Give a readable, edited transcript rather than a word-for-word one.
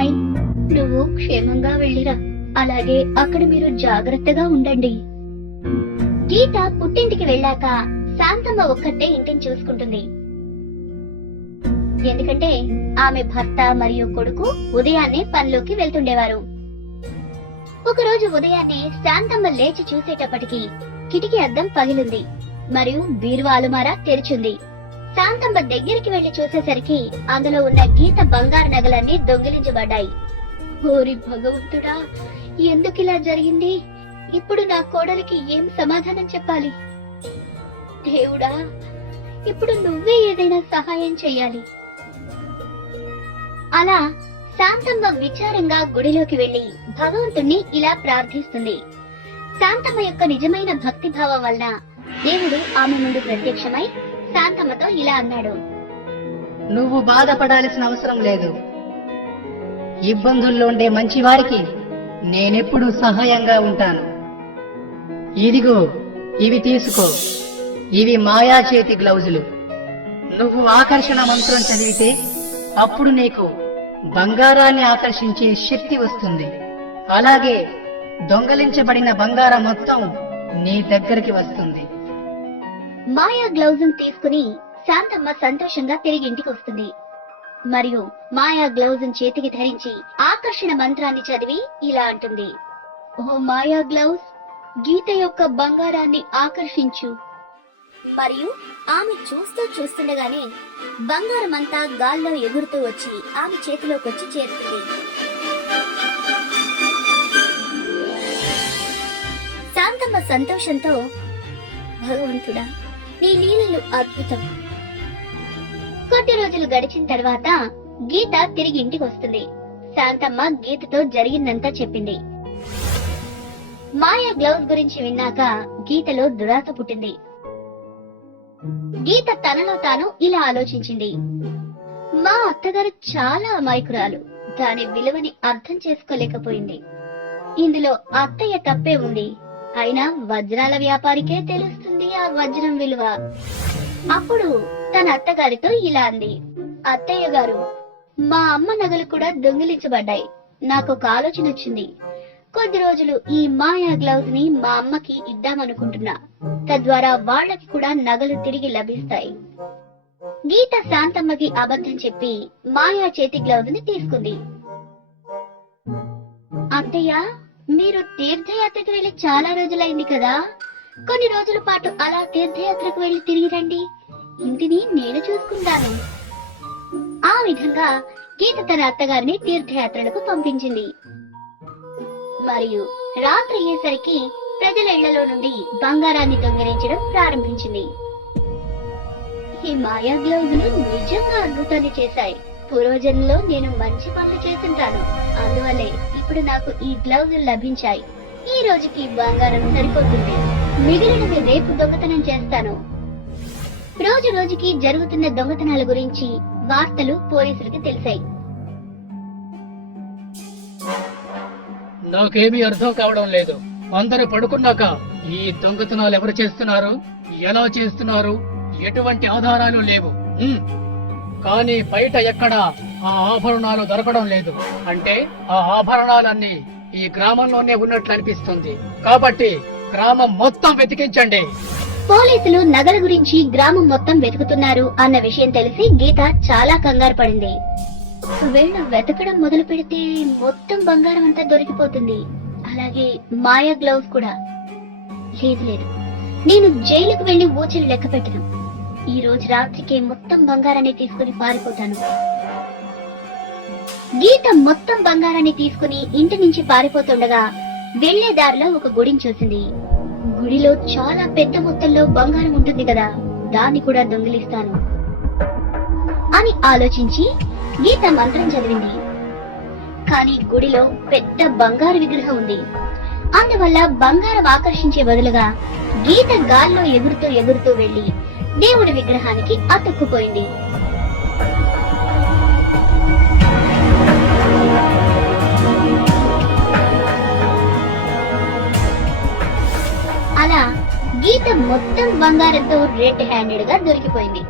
అమ్మాయి, నువ్వు క్షేమంగా వెళ్ళిరా. అలాగే అక్కడ మీరు జాగ్రత్తగా ఉండండి. గీత పుట్టింటికి వెళ్ళాక శాంతమ్మ ఒక్కతే ఇంటిని చూసుకుంటుంది. ఎందుకంటే ఆమె భర్త మరియు కొడుకు ఉదయాన్నే పనిలోకి వెళ్తుండేవారు. ఒకరోజు ఉదయాన్నే శాంతమ్మ లేచి చూసేటప్పటికి కిటికీ అద్దం పగిలింది మరియు బీరువా అలుమారా తెరిచింది. శాంతమ్మ దగ్గరికి వెళ్లి చూసేసరికి అందులో ఉన్న గీత బంగారు నగలన్నీ దొంగిలించబడ్డాయి. ఓరి భగవంతుడా, ఎందుకిలా జరిగింది? ఇప్పుడు నా కోడలికి ఏం సమాధానం చెప్పాలి? దేవుడా, ఇప్పుడు నువ్వే ఏదైనా సహాయం చెయ్యాలి. అలా శాంతమ్మ విచారంగా గుడిలోకి వెళ్లి భగవంతుణ్ణి ఇలా ప్రార్థిస్తుంది. శాంతమ్మ యొక్క నిజమైన భక్తి భావం వలన దేవుడు ఆమె ముందు ప్రత్యక్షమై శాంతమ్మతో ఇలా అన్నాడు. నువ్వు బాధపడాల్సిన అవసరం లేదు. ఇబ్బందుల్లో ఉండే మంచి వారికి నేనెప్పుడు సహాయంగా ఉంటాను. ఇదిగో, ఇవి తీసుకో. ఇవి మాయా చేతి గ్లౌజులు. నువ్వు ఆకర్షణ మంత్రం చదివితే అప్పుడు నీకు బంగారాన్ని ఆకర్షించే శక్తి వస్తుంది. అలాగే దొంగలించబడిన బంగారం మొత్తం నీ దగ్గరికి వస్తుంది. మాయా గ్లౌజును తీసుకుని శాంతమ్మ సంతోషంగా తిరిగి ఇంటికి వస్తుంది మరియు మాయా గ్లౌజును చేతికి ధరించి ఆకర్షణ మంత్రాన్ని చదివి ఇలా అంటుంది. ఓ మాయా గ్లౌజ్, గీత యొక్క బంగారాన్ని ఆకర్షించు. మరియు ఆమె చూస్తుండగానే బంగారమంతా గాల్లో ఎగురుతూ వచ్చి ఆమె చేతిలోకొచ్చి చేరుతుంది. శాంతమ్మ సంతోషంతో, భగవంతుడా, నీ లీలలు అద్భుతం. కొద్ది రోజులు గడిచిన తర్వాత గీత తిరిగి ఇంటికి వస్తుంది. శాంతమ్మ గీతతో జరిగిందంతా చెప్పింది. మాయా గ్లౌజ్ గురించి విన్నాక గీతలో దురాశ పుట్టింది. గీత తనలో తాను ఇలా ఆలోచించింది. మా అత్తగారు చాలా అమాయకురాలు. దాని విలువని అర్థం చేసుకోలేకపోయింది. ఇందులో అత్తయ్య తప్పే ఉంది. అయినా వజ్రాల వ్యాపారికే తెలుస్తుంది ఆ వజ్రం విలువ. అప్పుడు తన అత్తగారితో ఇలా అంది. అత్తయ్య గారు, మా అమ్మ నగలు కూడా దొంగిలించబడ్డాయి. నాకు ఒక ఆలోచన వచ్చింది. కొద్ది రోజులు ఈ మాయా గ్లౌజ్ ని మా అమ్మకి ఇద్దామనుకుంటున్నా. తద్వారా వాళ్ళకి కూడా నగలు తిరిగి లభిస్తాయి. గీత శాంతమ్మకి అబద్ధం చెప్పి మాయా చేతి గ్లౌజ్ ని తీసుకుంది. అత్తయ్య, మీరు తీర్థయాత్రకు వెళ్లి చాలా రోజులైంది కదా. కొన్ని రోజుల పాటు అలా తీర్థయాత్రకు వెళ్లి తిరిగి రండి. ఇంటిని నేను చూసుకుంటాను. ఆ విధంగా గీత తన అత్తగారిని తీర్థయాత్రలకు పంపించింది. మరియు రాత్రి అయ్యేసరికి ప్రజల ఇళ్లలో నుండి బంగారాన్ని దొంగిలించడం ప్రారంభించింది. ఈ మాయా గ్లౌజులు నిజంగా అద్భుతాన్ని చేశాయి. పూర్వజన్మలో నేను మంచి పనులు చేస్తుంటాను. అందువల్లే ఇప్పుడు నాకు ఈ గ్లౌజులు లభించాయి. ఈ రోజుకి బంగారం సరిపోతుంది. మిగిలినది రేపు దొంగతనం చేస్తాను. రోజు రోజుకి జరుగుతున్న దొంగతనాల గురించి వార్తలు పోలీసులకి తెలిసాయి. నాకేమీ అర్థం కావడం లేదు. అందరూ పడుకున్నాక ఈ దొంగతనాలు ఎవరు చేస్తున్నారు, ఎలా చేస్తున్నారు, ఎటువంటి ఆధారాలు లేవు. కానీ బయట ఎక్కడా ఆ ఆభరణాలు దొరకడం లేదు. అంటే ఆ ఆభరణాలన్నీ ఈ గ్రామంలోనే ఉన్నట్లు అనిపిస్తుంది. కాబట్టి గ్రామం మొత్తం వెతికించండి. పోలీసులు నగల గురించి గ్రామం మొత్తం వెతుకుతున్నారు అన్న విషయం తెలిసి గీత చాలా కంగారు పడింది. వీళ్ళు వెతకడం మొదలు పెడితే మొత్తం బంగారం అంతా దొరికిపోతుంది. అలాగే మాయా గ్లౌజ్ కూడా. లేదు, నేను జైలుకు వెళ్లి ఊచలు లెక్క పెట్టను. ఈ రోజు రాత్రికి మొత్తం బంగారాన్ని తీసుకుని పారిపోతాను. గీత మొత్తం బంగారాన్ని తీసుకుని ఇంటి నుంచి పారిపోతుండగా వెళ్లే దారిలో ఒక గుడిని చూసింది. గుడిలో చాలా పెద్ద మొత్తంలో బంగారం ఉంటుంది కదా, దాన్ని కూడా దొంగిలిస్తాను అని ఆలోచించి గీత మంత్రం చదివింది. కానీ గుడిలో పెద్ద బంగారు విగ్రహం ఉంది. అందువల్ల బంగారం ఆకర్షించే బదులుగా గీత గాల్లో ఎగురుతూ వెళ్లి దేవుడి విగ్రహానికి అతుక్కుపోయింది. అలా గీత మొత్తం బంగారంతో రెడ్ హ్యాండెడ్ గా దొరికిపోయింది.